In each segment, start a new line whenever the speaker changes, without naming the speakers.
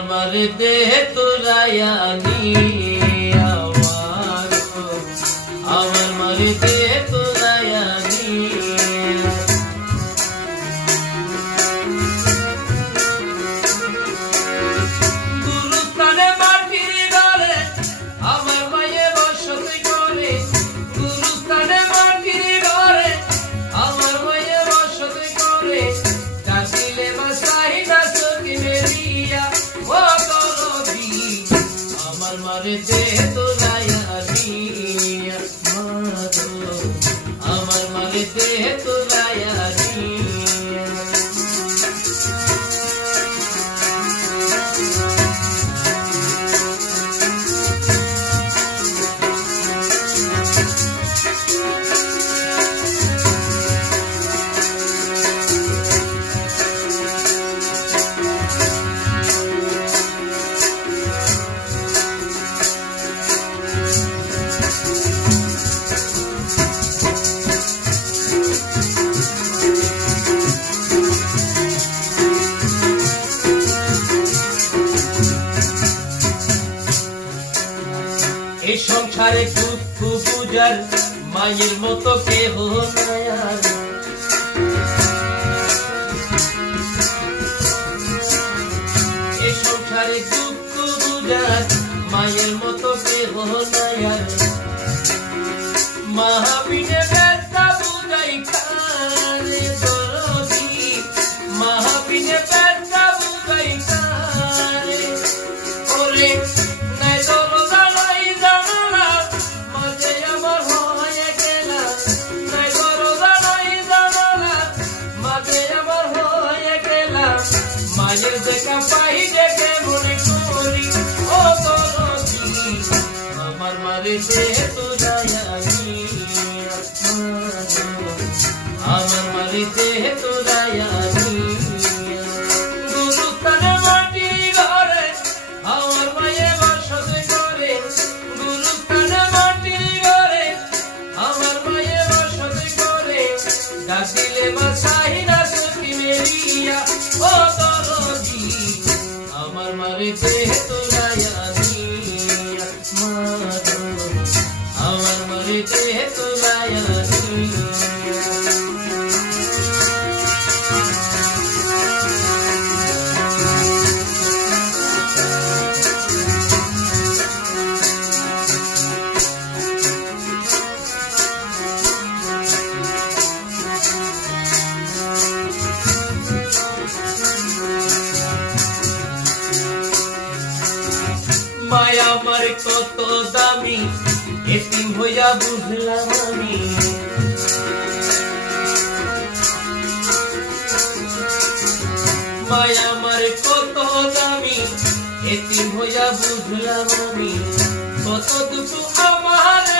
আমার মারে দেহ তোরায়ানি আমার সংসারে দুঃখ পূজার মায়ের মতো কেহ পূজার মায়ের মতো কেহ নয়ার আর। মায়ের দেখা পাই দেখে মনে করি, ও দরদি আমার মারে দে তো দয়ানি আমার মারে দে তো দয়ানি গুরুস্থানে মাটি ঘরে, আমার মায়ে বসতে করে। গুরুস্থানে মাটি ঘরে, আমার মায়ে বসতে করে। ডাক মা সাহিনা সখী মেরিয়া ও দরদি আমার মারে দে তো দয়ানি মাদো আমার মারে দে তো দয়ানি মায়া আমার কত দামি? এতিম হইয়া বুঝলাম আমি। মায়া আমার কত দামি? এতিম হইয়া বুঝলাম আমি। কত দুঃখ আমার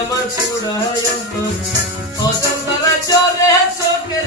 আমার চূড়ায় অন্তর। অচন্দরা চলে চোখের